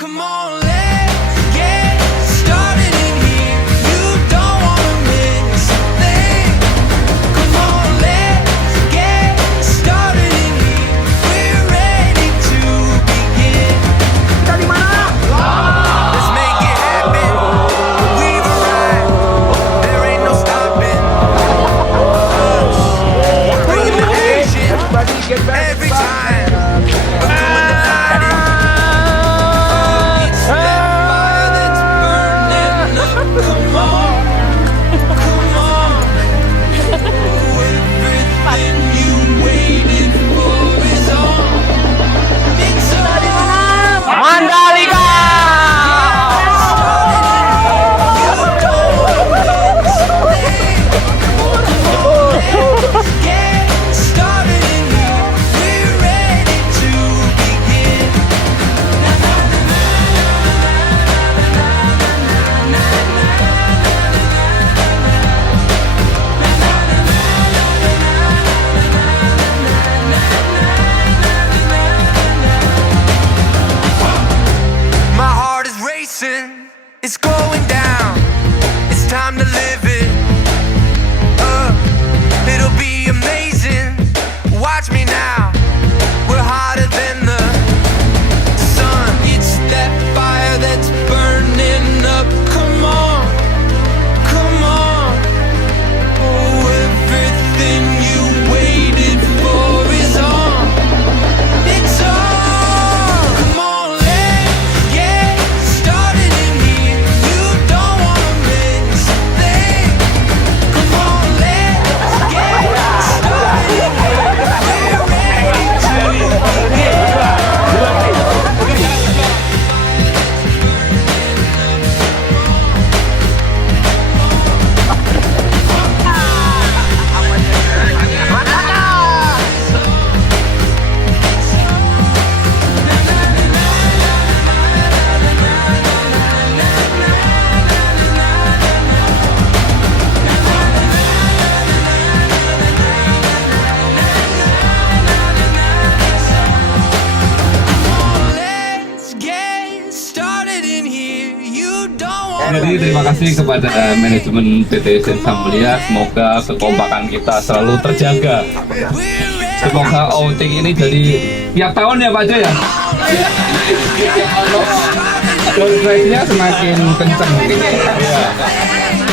Come on, let's get started in here. You don't wanna miss a thing. Come on, let's get started in here. We're ready to begin. Kita di mana? Let's make it happen. We've arrived. There ain't no stopping us. Bringing the action Everybody get back. every time. We're doing the lighting. Oh, it's that fire that's burning up. Come on, come on. Oh, everything you waited for is on. It's on. Mandalika. Get started in here. We're ready to begin. My heart is racing, it's going down. It's time to live it. It'll be amazing. Watch me now. We're hotter than the sun. It's that fire that's burning up. Come on, come on. Oh, everything you waited for is on. It's on. Come on, let's get started in here. You don't wanna miss a thing. Come on, let's get started in here. We're ready to begin. Let's get started in here. You don't wanna Jadi terima kasih kepada manajemen PT Sensa Mulia. Semoga kekompakan kita selalu terjaga. Semoga outing ini jadi tiap tahun ya Pak Jo ya. Downgrade-nya semakin kencang. Ya.